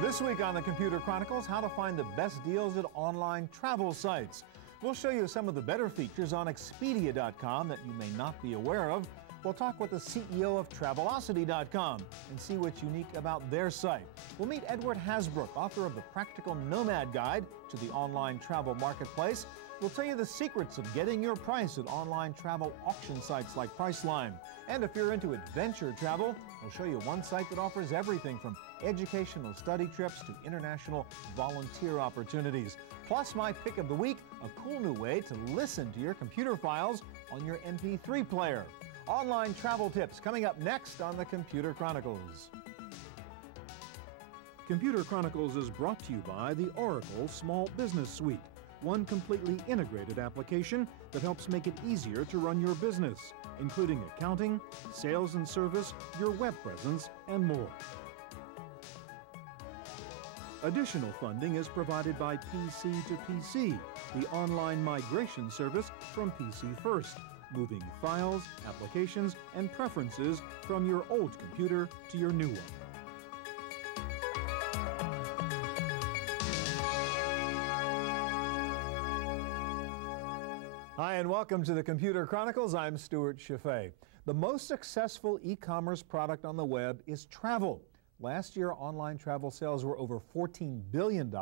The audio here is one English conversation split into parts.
This week on the Computer Chronicles, how to find the best deals at online travel sites. We'll show you some of the better features on Expedia.com that you may not be aware of. We'll talk with the CEO of Travelocity.com and see what's unique about their site. We'll meet Edward Hasbrook, author of the Practical Nomad Guide to the Online Travel Marketplace. We'll tell you the secrets of getting your price at online travel auction sites like Priceline. And if you're into adventure travel, we'll show you one site that offers everything from educational study trips to international volunteer opportunities. Plus, my pick of the week, a cool new way to listen to your computer files on your MP3 player. Online travel tips coming up next on the Computer Chronicles. Computer Chronicles is brought to you by the Oracle Small Business Suite, one completely integrated application that helps make it easier to run your business, including accounting, sales and service, your web presence, and more. Additional funding is provided by PC to PC, the online migration service from PC First, moving files, applications, and preferences from your old computer to your new one. Hi, and welcome to the Computer Chronicles. I'm Stuart Chaffee. The most successful e-commerce product on the web is travel. Last year, online travel sales were over $14 billion,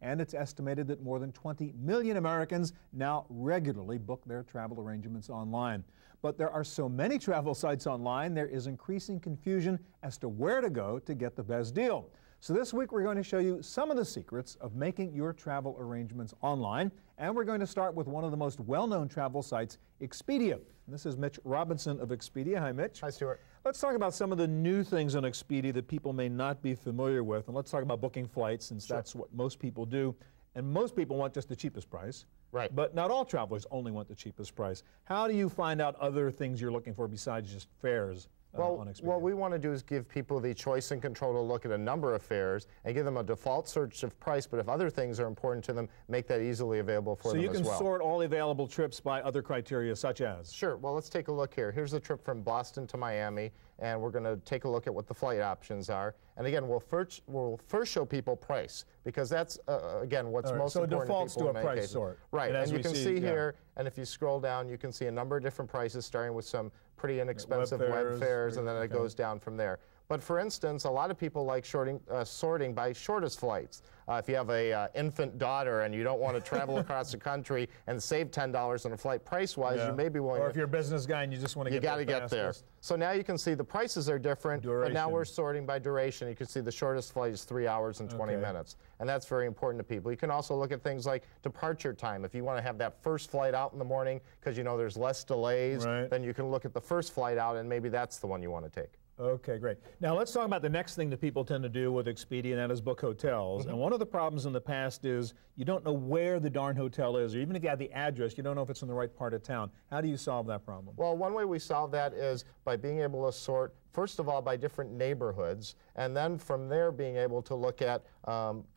and it's estimated that more than 20 million Americans now regularly book their travel arrangements online. But there are so many travel sites online, there is increasing confusion as to where to go to get the best deal. So this week, we're going to show you some of the secrets of making your travel arrangements online. And we're going to start with one of the most well-known travel sites, Expedia. And this is Mitch Robinson of Expedia. Hi, Mitch. Hi, Stuart. Let's talk about some of the new things on Expedia that people may not be familiar with. And let's talk about booking flights, since that's what most people do. And most people want just the cheapest price. Right. But not all travelers only want the cheapest price. How do you find out other things you're looking for besides just fares? What we want to do is give people the choice and control to look at a number of fares and give them a default search of price, but if other things are important to them, make that easily available for them as well. So you can sort all available trips by other criteria, such as? Sure. Well, let's take a look here. Here's a trip from Boston to Miami, and we're going to take a look at what the flight options are. And again, we'll first show people price, because that's, again, what's most important to people. So it defaults to a price sort. Right. And you can see here, and if you scroll down, you can see a number of different prices, starting with some pretty inexpensive web fares, and then it goes down from there. But for instance, a lot of people like sorting by shortest flights. If you have an infant daughter and you don't want to travel across the country and save $10 on a flight price-wise, you may be willing to... Or if you're a business guy and you just want to get there. You got to get there. So now you can see the prices are different, but now we're sorting by duration. You can see the shortest flight is 3 hours and 20 minutes, and that's very important to people. You can also look at things like departure time. If you want to have that first flight out in the morning because you know there's less delays, then you can look at the first flight out, and maybe that's the one you want to take. Okay, great. Now let's talk about the next thing that people tend to do with Expedia, and that is book hotels. And one of the problems in the past is you don't know where the darn hotel is, or even if you have the address, you don't know if it's in the right part of town. How do you solve that problem? Well, one way we solve that is by being able to sort, first of all, by different neighborhoods, and then from there being able to look at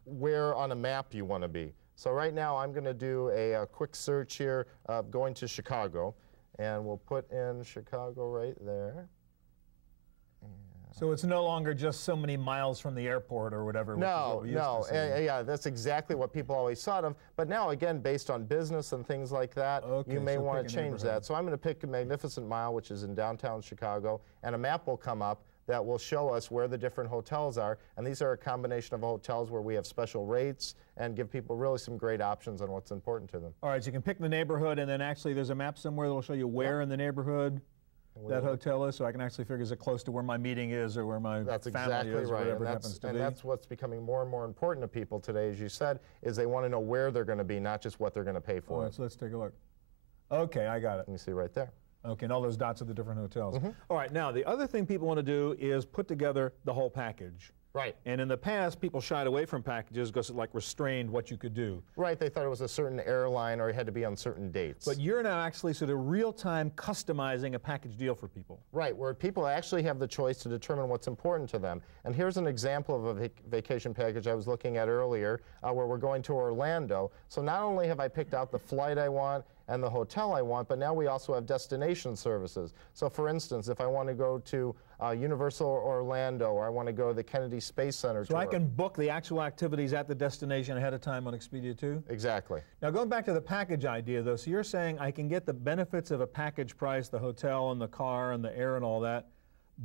where on a map you want to be. So right now I'm going to do a quick search here of going to Chicago, and we'll put in Chicago right there. So it's no longer just so many miles from the airport or whatever. No, yeah, that's exactly what people always thought of. But now, again, based on business and things like that, you may want to change that. So I'm going to pick a Magnificent Mile, which is in downtown Chicago, and a map will come up that will show us where the different hotels are. And these are a combination of hotels where we have special rates and give people really some great options on what's important to them. All right, so you can pick the neighborhood, and then actually there's a map somewhere that will show you where in the neighborhood that hotel is, so I can actually figure, is it close to where my meeting is or where my family is, or whatever it happens to be. And that's what's becoming more and more important to people today, as you said, is they want to know where they're going to be, not just what they're going to pay for. All right, so let's take a look. Okay, I got it. You see right there. Okay, and all those dots are the different hotels. All right, now the other thing people want to do is put together the whole package. Right. And in the past, people shied away from packages because it restrained what you could do. Right, they thought it was a certain airline or it had to be on certain dates. But you're now actually sort of real-time customizing a package deal for people. Right, where people actually have the choice to determine what's important to them. And here's an example of a vacation package I was looking at earlier where we're going to Orlando. So not only have I picked out the flight I want and the hotel I want, but now we also have destination services. So for instance, if I want to go to Universal Orlando, or I want to go to the Kennedy Space Center So tour. I can book the actual activities at the destination ahead of time on Expedia too? Exactly. Now going back to the package idea though, so you're saying I can get the benefits of a package price, the hotel and the car and the air and all that,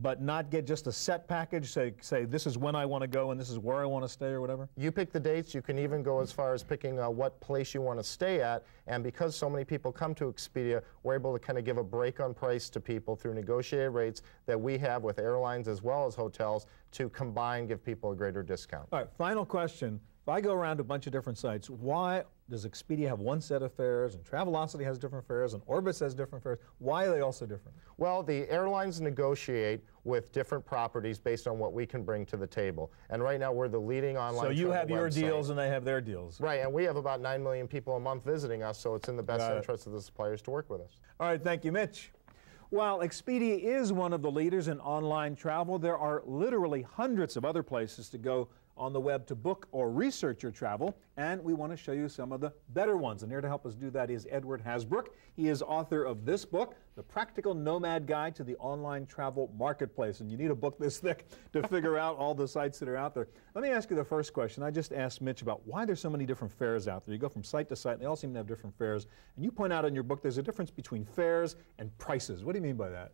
but not get just a set package, say this is when I want to go and this is where I want to stay or whatever? You pick the dates. You can even go as far as picking what place you want to stay at. And because so many people come to Expedia, we're able to kind of give a break on price to people through negotiated rates that we have with airlines as well as hotels to combine, give people a greater discount. All right, final question. If I go around to a bunch of different sites, why does Expedia have one set of fares and Travelocity has different fares and Orbitz has different fares? Why are they all so different? Well, the airlines negotiate with different properties based on what we can bring to the table. And right now we're the leading online So you have your website. deals and they have their deals. Right, and we have about 9 million people a month visiting us, so it's in the best interest of the suppliers to work with us. All right, thank you, Mitch. While Expedia is one of the leaders in online travel, there are literally hundreds of other places to go on the web to book or research your travel, and we want to show you some of the better ones. And here to help us do that is Edward Hasbrook. He is author of this book, The Practical Nomad Guide to the Online Travel Marketplace. And you need a book this thick to figure out all the sites that are out there. Let me ask you the first question. I just asked Mitch about why there's so many different fares out there. You go from site to site, and they all seem to have different fares. And you point out in your book there's a difference between fares and prices. What do you mean by that?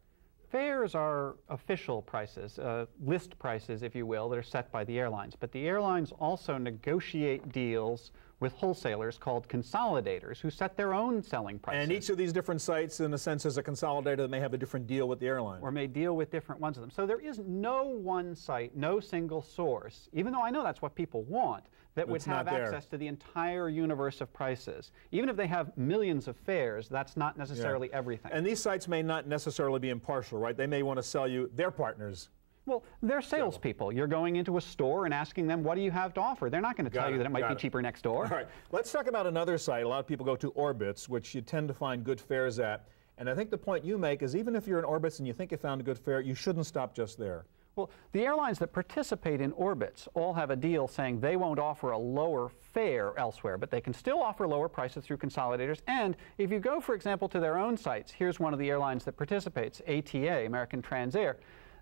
Fares are official prices, list prices, if you will, that are set by the airlines. But the airlines also negotiate deals with wholesalers called consolidators who set their own selling prices. And each of these different sites, in a sense, is a consolidator that may have a different deal with the airline. Or may deal with different ones of them. So there is no one site, no single source, even though I know that's what people want, that would have access to the entire universe of prices. Even if they have millions of fares, that's not necessarily everything. And these sites may not necessarily be impartial, right? They may want to sell you their partners. Well, they're salespeople. You're going into a store and asking them, what do you have to offer? They're not going to tell you that it might be cheaper next door. All right. Let's talk about another site. A lot of people go to Orbitz, which you tend to find good fares at. And I think the point you make is even if you're in Orbitz and you think you found a good fare, you shouldn't stop just there. Well, the airlines that participate in Orbitz all have a deal saying they won't offer a lower fare elsewhere, but they can still offer lower prices through consolidators. And if you go, for example, to their own sites, here's one of the airlines that participates, ATA, American Transair.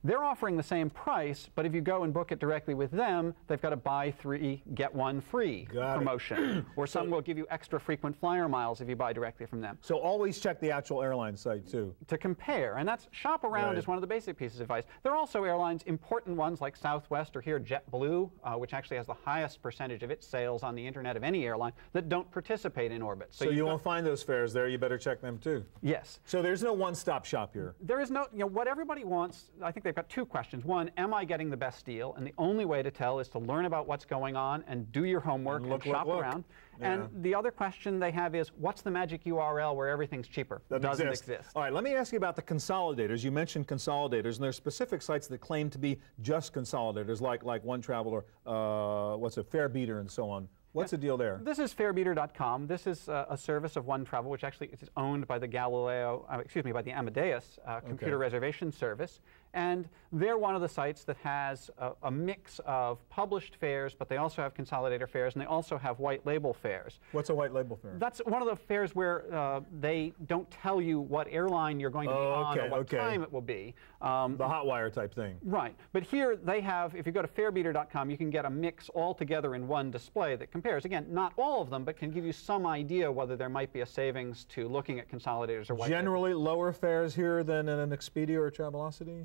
They're offering the same price, but if you go and book it directly with them, they've got a buy 3, get 1 free promotion. Or some will give you extra frequent flyer miles if you buy directly from them. So always check the actual airline site, too. To compare. And that's shop around is one of the basic pieces of advice. There are also airlines, important ones like Southwest or here JetBlue, which actually has the highest percentage of its sales on the internet of any airline, that don't participate in Orbitz. So you won't find those fares there. You better check them, too. Yes. So there's no one-stop shop here. There is no, what everybody wants, I think they've got 2 questions. One, am I getting the best deal? And the only way to tell is to learn about what's going on and do your homework and shop around. Yeah. And the other question they have is, what's the magic URL where everything's cheaper? Doesn't exist. All right, let me ask you about the consolidators. You mentioned consolidators, and there's specific sites that claim to be just consolidators, like One Travel or what's it, Farebeater and so on. What's the deal there? This is farebeater.com. This is a service of One Travel, which actually is owned by the by the Amadeus computer reservation service. And they're one of the sites that has a mix of published fares, but they also have consolidator fares, and they also have white label fares. What's a white label fare? That's one of the fares where they don't tell you what airline you're going to be on or what time it will be. The Hotwire type thing. Right. But here they have, if you go to farebeater.com, you can get a mix all together in one display that compares. Again, not all of them, but can give you some idea whether there might be a savings to looking at consolidators or white Generally lower fares here than in an Expedia or Travelocity?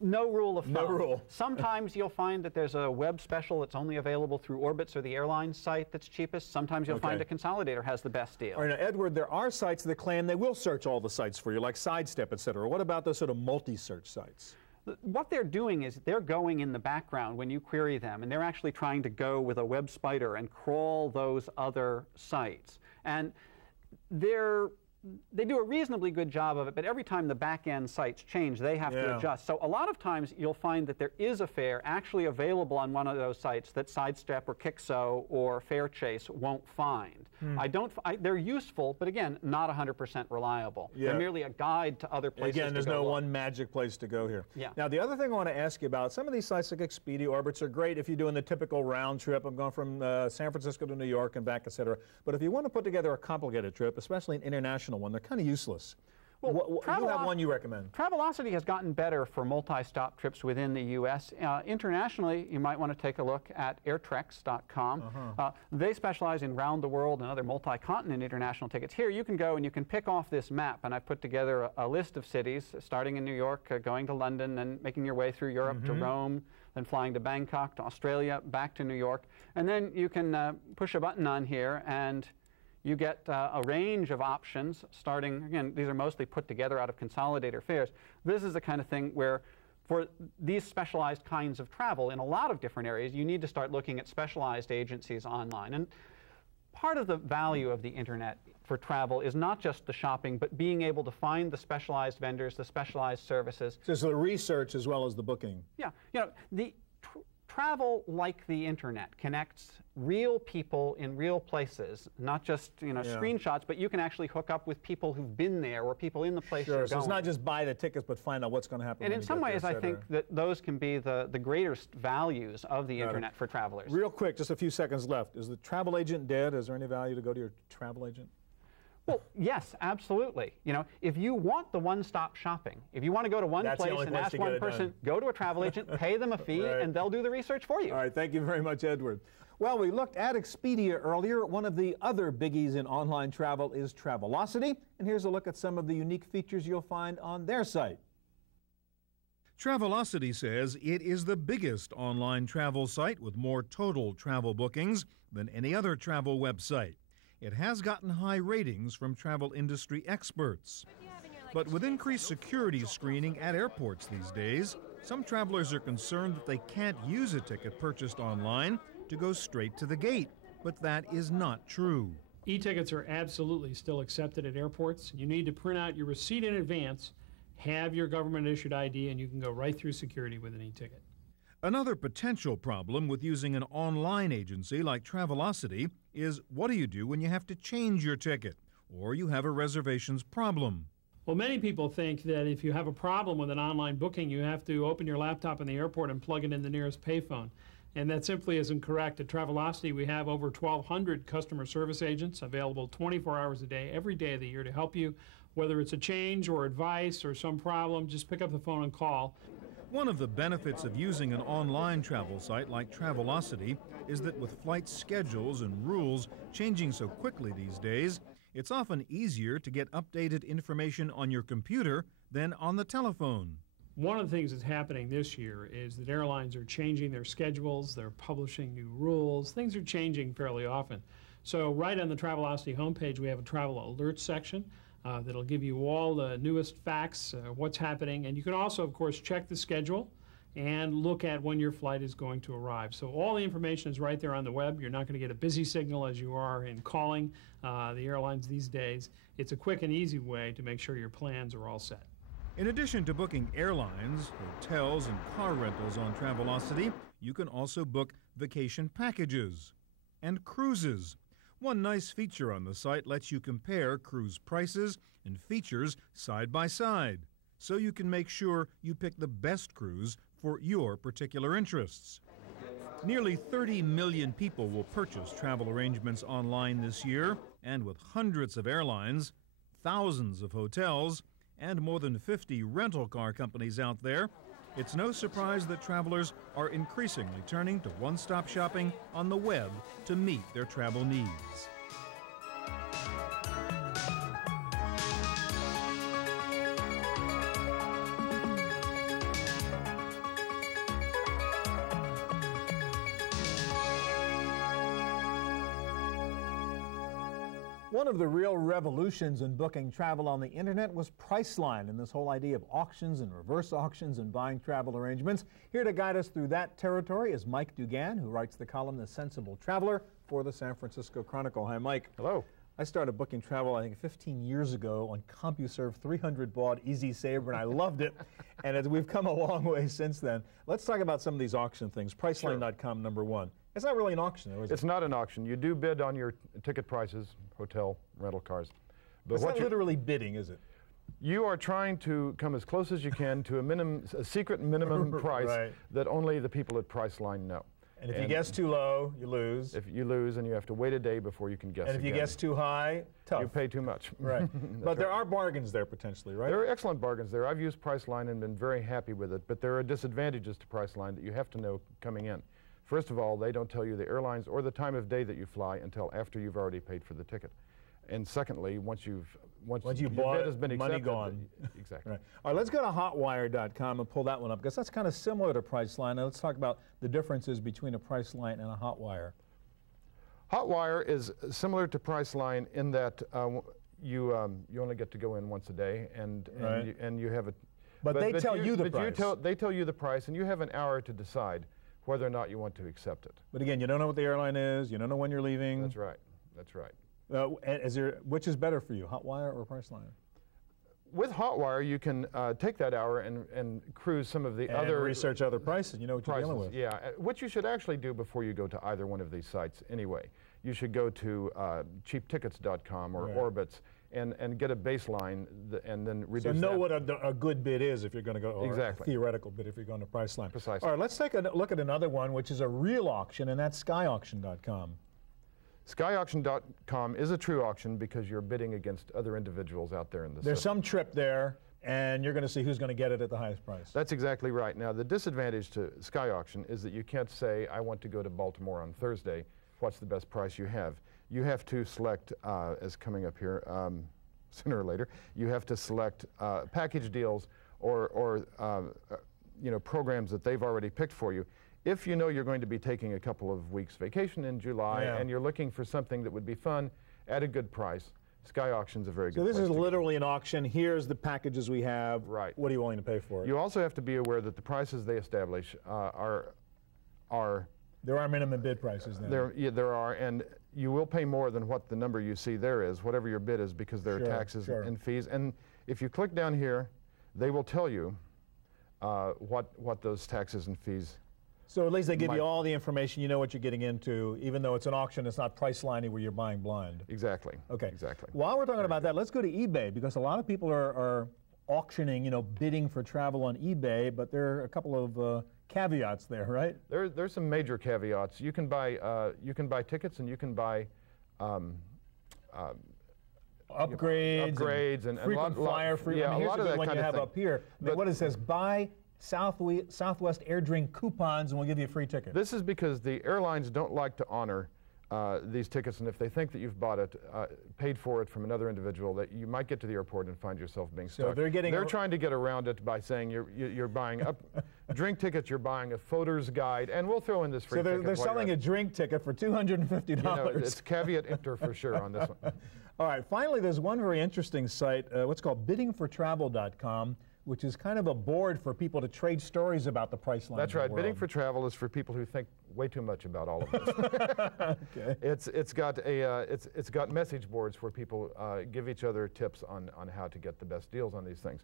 No rule of thumb. No rule. Sometimes you'll find that there's a web special that's only available through Orbitz or the airline site that's cheapest. Sometimes you'll find a consolidator has the best deal. All right, now, Edward, there are sites that claim they will search all the sites for you, like Sidestep, et cetera. What about those sort of multi-search sites? What they're doing is they're going in the background when you query them, and they're actually trying to go with a web spider and crawl those other sites. And they do a reasonably good job of it, but every time the back-end sites change, they have to adjust. So a lot of times you'll find that there is a fare actually available on one of those sites that Sidestep or Kixo or Fairchase won't find. They're useful, but again, not 100% reliable. They're merely a guide to other places. Again, there's no one magic place to go here. Now, the other thing I want to ask you about, some of these sites like Expedia, Orbitz are great if you're doing the typical round trip. I'm going from San Francisco to New York and back, etc. But if you want to put together a complicated trip, especially an international one, they're kind of useless. Well, you have one you recommend. Travelocity has gotten better for multi-stop trips within the U.S. Internationally, you might want to take a look at airtrex.com. They specialize in round the world and other multi-continent international tickets. Here, you can go and you can pick off this map, and I've put together a list of cities, starting in New York, going to London, and making your way through Europe to Rome, then flying to Bangkok, to Australia, back to New York. And then you can push a button on here, and you get a range of options starting, again, these are mostly put together out of consolidator fares. This is the kind of thing where for these specialized kinds of travel in a lot of different areas, you need to start looking at specialized agencies online. And part of the value of the internet for travel is not just the shopping, but being able to find the specialized vendors, the specialized services. So it's the research as well as the booking. Yeah, you know, the travel, like the internet, connects real people in real places, not just screenshots, but you can actually hook up with people who've been there or people in the place you're going. So it's not just buy the tickets, but find out what's going to happen. And in some ways, I think that those can be the greatest values of the internet for travelers. Real quick, just a few seconds left. Is the travel agent dead? Is there any value to go to your travel agent? Well, yes, absolutely. You know, if you want the one-stop shopping, if you want to go to one place and ask one person, go to a travel agent, pay them a fee, and they'll do the research for you. All right, thank you very much, Edward. Well, we looked at Expedia earlier. One of the other biggies in online travel is Travelocity, and here's a look at some of the unique features you'll find on their site. Travelocity says it is the biggest online travel site with more total travel bookings than any other travel website. It has gotten high ratings from travel industry experts. But with increased security screening at airports these days, some travelers are concerned that they can't use a ticket purchased online to go straight to the gate. But that is not true. E-tickets are absolutely still accepted at airports. You need to print out your receipt in advance, have your government-issued ID, and you can go right through security with an e-ticket. Another potential problem with using an online agency like Travelocity is, what do you do when you have to change your ticket or you have a reservations problem? Well, many people think that if you have a problem with an online booking, you have to open your laptop in the airport and plug it in the nearest payphone. And that simply isn't correct. At Travelocity, we have over 1,200 customer service agents available 24 hours a day, every day of the year to help you. Whether it's a change or advice or some problem, just pick up the phone and call. One of the benefits of using an online travel site like Travelocity is that with flight schedules and rules changing so quickly these days, it's often easier to get updated information on your computer than on the telephone. One of the things that's happening this year is that airlines are changing their schedules, they're publishing new rules, things are changing fairly often. So right on the Travelocity homepage, we have a travel alert section that'll give you all the newest facts, what's happening, and you can also, of course, check the schedule and look at when your flight is going to arrive. So all the information is right there on the web. You're not going to get a busy signal as you are in calling the airlines these days. It's a quick and easy way to make sure your plans are all set. In addition to booking airlines, hotels, and car rentals on Travelocity, you can also book vacation packages and cruises. One nice feature on the site lets you compare cruise prices and features side by side, so you can make sure you pick the best cruise for your particular interests. Nearly 30 million people will purchase travel arrangements online this year, and with hundreds of airlines, thousands of hotels, and more than 50 rental car companies out there, it's no surprise that travelers are increasingly turning to one-stop shopping on the web to meet their travel needs. One of the real revolutions in booking travel on the internet was Priceline and this whole idea of auctions and reverse auctions and buying travel arrangements. Here to guide us through that territory is Mike Dugan, who writes the column The Sensible Traveler for the San Francisco Chronicle. Hi, Mike. Hello. I started booking travel, I think, 15 years ago on CompuServe 300 baud Easy Saver, and I loved it. And we've come a long way since then. Let's talk about some of these auction things. Priceline.com, number one. It's not really an auction, though, is it? It's not an auction. You do bid on your ticket prices, hotel, rental cars. But it's not literally bidding, is it? You are trying to come as close as you can to a secret minimum price right. that only the people at Priceline know. And if you guess too low, you lose. If you lose, and you have to wait a day before you can guess And if you guess too high, tough. You pay too much. Right. But there are bargains there potentially, right? There are excellent bargains there. I've used Priceline and been very happy with it, but there are disadvantages to Priceline that you have to know coming in. First of all, they don't tell you the airlines or the time of day that you fly until after you've already paid for the ticket. And secondly, once you bought bid has been money accepted, gone. Exactly. Right. All right, let's go to hotwire.com and pull that one up, because that's kind of similar to Priceline. Now let's talk about the differences between a Priceline and a Hotwire. Hotwire is similar to Priceline in that you only get to go in once a day, and you have a. But they tell you the price. They tell you the price, and you have an hour to decide whether or not you want to accept it. But again, you don't know what the airline is. You don't know when you're leaving. That's right. That's right. Which is better for you, Hotwire or Priceline? With Hotwire, you can take that hour and cruise some of the other research other prices. You know what you're dealing with. Yeah, which you should actually do before you go to either one of these sites anyway. You should go to cheaptickets.com or Orbitz and get a baseline and then reduce. So know what a good bid is if you're going to go, or exactly. a theoretical bid if you're going to Priceline. Precisely. All right, let's take a look at another one, which is a real auction, and that's skyauction.com. Skyauction.com is a true auction because you're bidding against other individuals out there in the There's system. some trip there, and you're going to see who's going to get it at the highest price. That's exactly right. Now, the disadvantage to Sky Auction is that you can't say, I want to go to Baltimore on Thursday. What's the best price you have? You have to select, as coming up here sooner or later, you have to select package deals or programs that they've already picked for you. If you know you're going to be taking a couple of weeks vacation in July and you're looking for something that would be fun at a good price, Sky Auction's a very good place. So this is literally an auction. Here's the packages we have. Right. What are you willing to pay for it? You also have to be aware that the prices they establish are there are minimum bid prices then. There are, and you will pay more than what the number you see there is, whatever your bid is, because there are taxes and fees. And if you click down here, they will tell you what those taxes and fees. So at least they give you all the information. You know what you're getting into. Even though it's an auction, it's not Priceline where you're buying blind. Exactly. Okay. Exactly. While we're talking about that, let's go to eBay, because a lot of people are auctioning, bidding for travel on eBay, but there are a couple of caveats there, right? There's some major caveats. You can buy tickets, and you can buy upgrades and frequent flyer free. Yeah, here's a lot of that one kind you of have thing. up here. What it says: buy Southwest Air Drink coupons, and we'll give you a free ticket. This is because the airlines don't like to honor these tickets, and if they think that you've bought it, paid for it from another individual, that you might get to the airport and find yourself being stuck. So they're trying to get around it by saying you're buying drink tickets, you're buying a photo's guide, and we'll throw in this free ticket. So they're selling a drink ticket for $250. It's caveat emptor for sure on this one. All right, finally, there's one very interesting site, what's called biddingfortravel.com, which is kind of a board for people to trade stories about the Priceline. That's right. Bidding for Travel is for people who think way too much about all of this. Okay. It's got message boards where people give each other tips on how to get the best deals on these things.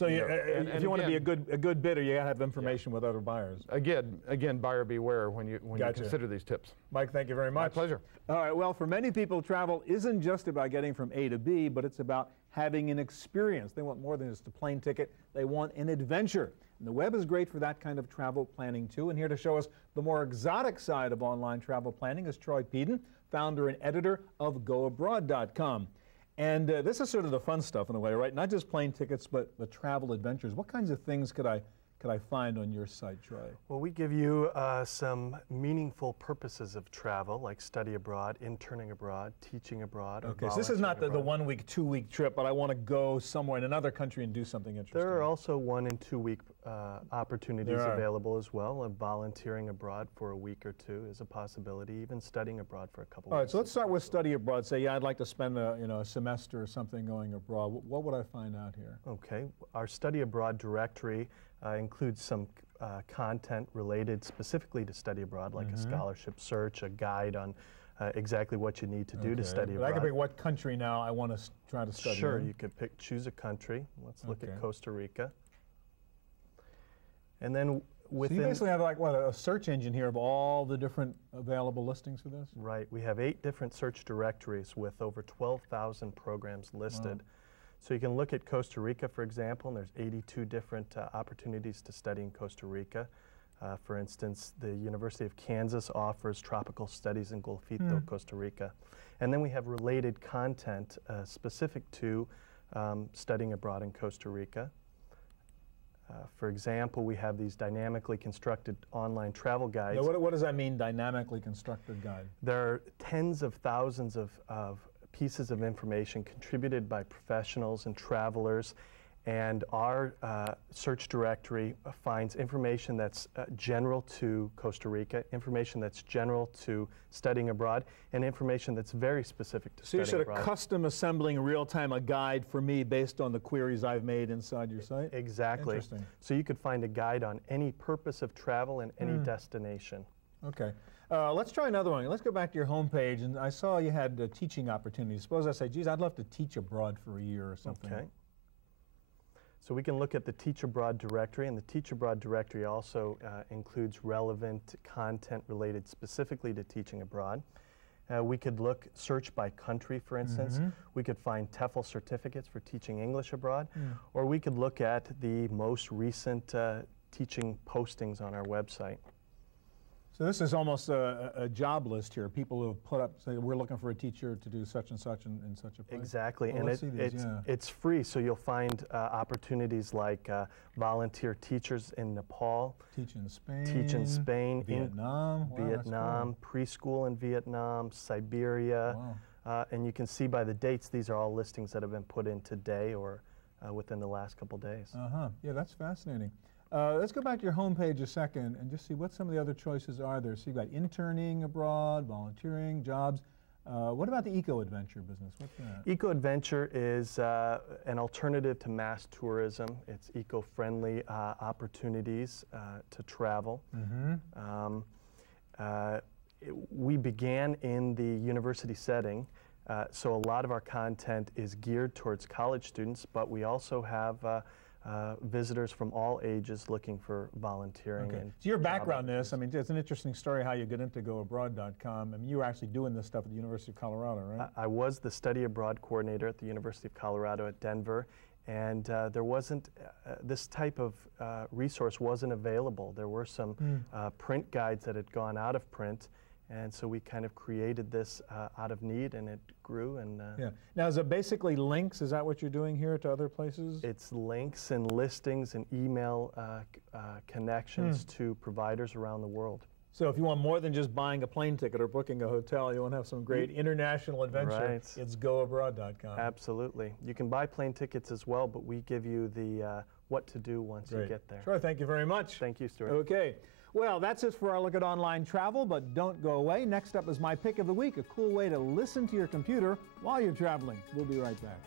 If you want to be a good bidder, you got to have information with other buyers. Again, buyer beware when you consider these tips. Mike, thank you very much. My pleasure. All right. Well, for many people, travel isn't just about getting from A to B, but it's about having an experience. They want more than just a plane ticket. They want an adventure. And the web is great for that kind of travel planning, too. And here to show us the more exotic side of online travel planning is Troy Peden, founder and editor of GoAbroad.com. And this is sort of the fun stuff in a way, right? Not just plane tickets, but the travel adventures. What kinds of things could I find on your site, Troy? Well, we give you some meaningful purposes of travel, like study abroad, interning abroad, teaching abroad. Okay, so this is not the 1 week, 2 week trip, but I want to go somewhere in another country and do something interesting. There are also 1 and 2 week opportunities available as well. Volunteering abroad for a week or two is a possibility, even studying abroad for a couple of weeks. All right, so let's start with study abroad. Say, I'd like to spend a semester or something going abroad. What would I find out here? Okay, our study abroad directory includes some content related specifically to study abroad, like a scholarship search, a guide on exactly what you need to do to study abroad. I can pick what country now I want to try to study Sure, in. you could choose a country. Let's look at Costa Rica. And then So you basically have like, what, a search engine here of all the different available listings for this? Right. We have 8 different search directories with over 12,000 programs listed. Wow. So you can look at Costa Rica, for example, and there's 82 different opportunities to study in Costa Rica. For instance, the University of Kansas offers tropical studies in Golfito, Costa Rica. And then we have related content specific to studying abroad in Costa Rica. For example, we have these dynamically constructed online travel guides. Now, what does that mean, dynamically constructed guide? There are tens of thousands of pieces of information contributed by professionals and travelers, and our search directory finds information that's general to Costa Rica, information that's general to studying abroad, and information that's very specific to studying abroad. So you're sort of custom assembling real-time a guide for me based on the queries I've made inside your site? Exactly. Interesting. So you could find a guide on any purpose of travel and any destination. Okay. Let's try another one. Let's go back to your homepage, and I saw you had teaching opportunities. Suppose I say, geez, I'd love to teach abroad for a year or something. Okay. So we can look at the Teach Abroad directory, and the Teach Abroad directory also includes relevant content related specifically to teaching abroad. We could search by country, for instance. We could find TEFL certificates for teaching English abroad, or we could look at the most recent teaching postings on our website. So this is almost a job list here. People who have put up, say, we're looking for a teacher to do such and such in such a place. Exactly, well, and it's free, so you'll find opportunities like volunteer teachers in Nepal. Teach in Spain. Vietnam, preschool in Vietnam, Siberia. Wow. And you can see by the dates, these are all listings that have been put in today or within the last couple days. Yeah, that's fascinating. Let's go back to your homepage a second and just see what some of the other choices are there. So you've got interning abroad, volunteering, jobs. What about the eco-adventure business? What's that? Eco-adventure is an alternative to mass tourism. It's eco-friendly opportunities to travel. We began in the university setting, so a lot of our content is geared towards college students, but we also have visitors from all ages looking for volunteering. Okay. So your background in this, I mean, it's an interesting story how you get into goabroad.com. I mean, you were actually doing this stuff at the University of Colorado, right? I was the study abroad coordinator at the University of Colorado at Denver, and there wasn't, this type of resource wasn't available. There were some print guides that had gone out of print, and so we kind of created this out of need, and it grew. And yeah. Now, is it basically links? Is that what you're doing here to other places? It's links and listings and email connections to providers around the world. So if you want more than just buying a plane ticket or booking a hotel, you want to have some great international adventure, it's goabroad.com. Absolutely. You can buy plane tickets as well, but we give you the what to do once you get there. Sure, thank you very much. Thank you, Stuart. Okay. Well, that's it for our look at online travel, but don't go away. Next up is my pick of the week, a cool way to listen to your computer while you're traveling. We'll be right back.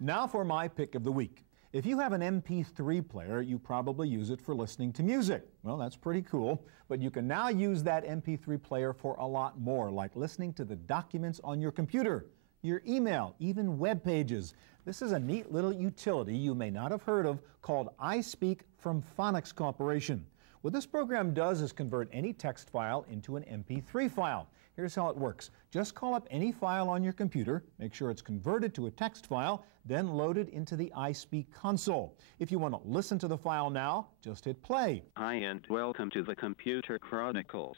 Now for my pick of the week. If you have an MP3 player, you probably use it for listening to music. Well, that's pretty cool, but you can now use that MP3 player for a lot more, like listening to the documents on your computer, your email, even web pages. This is a neat little utility you may not have heard of called iSpeak from Phonics Corporation. What this program does is convert any text file into an MP3 file. Here's how it works. Just call up any file on your computer, make sure it's converted to a text file, then load it into the iSpeak console. If you want to listen to the file now, just hit play. Hi and welcome to the Computer Chronicles.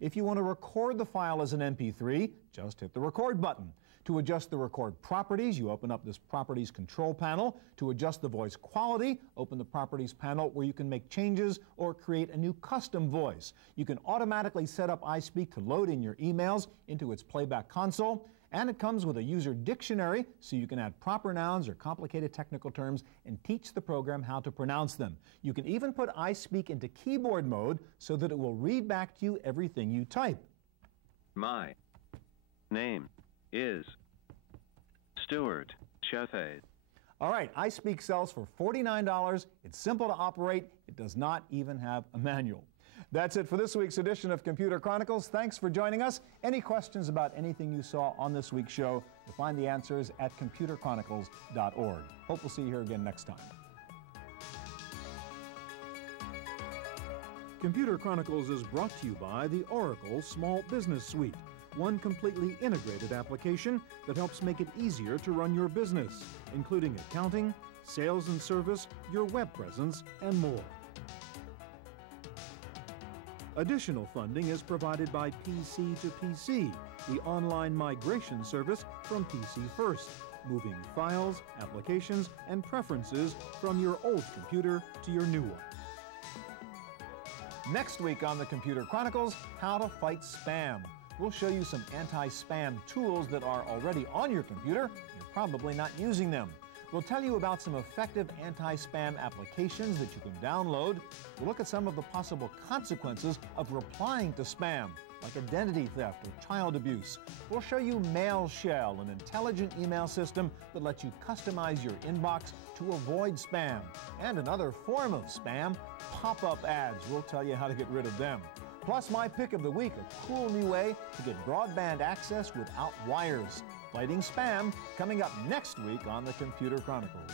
If you want to record the file as an MP3, just hit the record button. To adjust the record properties, you open up this Properties Control panel. To adjust the voice quality, open the Properties panel where you can make changes or create a new custom voice. You can automatically set up iSpeak to load in your emails into its playback console, and it comes with a user dictionary so you can add proper nouns or complicated technical terms and teach the program how to pronounce them. You can even put iSpeak into keyboard mode so that it will read back to you everything you type. My name is Stuart Sheffield. All right, iSpeak sells for $49. It's simple to operate. It does not even have a manual. That's it for this week's edition of Computer Chronicles. Thanks for joining us. Any questions about anything you saw on this week's show, you'll find the answers at computerchronicles.org. Hope we'll see you here again next time. Computer Chronicles is brought to you by the Oracle Small Business Suite, one completely integrated application that helps make it easier to run your business, including accounting, sales and service, your web presence, and more. Additional funding is provided by PC to PC, the online migration service from PC First, moving files, applications, and preferences from your old computer to your new one. Next week on the Computer Chronicles, how to fight spam. We'll show you some anti-spam tools that are already on your computer. You're probably not using them. We'll tell you about some effective anti-spam applications that you can download. We'll look at some of the possible consequences of replying to spam, like identity theft or child abuse. We'll show you MailShell, an intelligent email system that lets you customize your inbox to avoid spam. And another form of spam, pop-up ads. We'll tell you how to get rid of them. Plus, my pick of the week, a cool new way to get broadband access without wires. Fighting spam, coming up next week on the Computer Chronicles.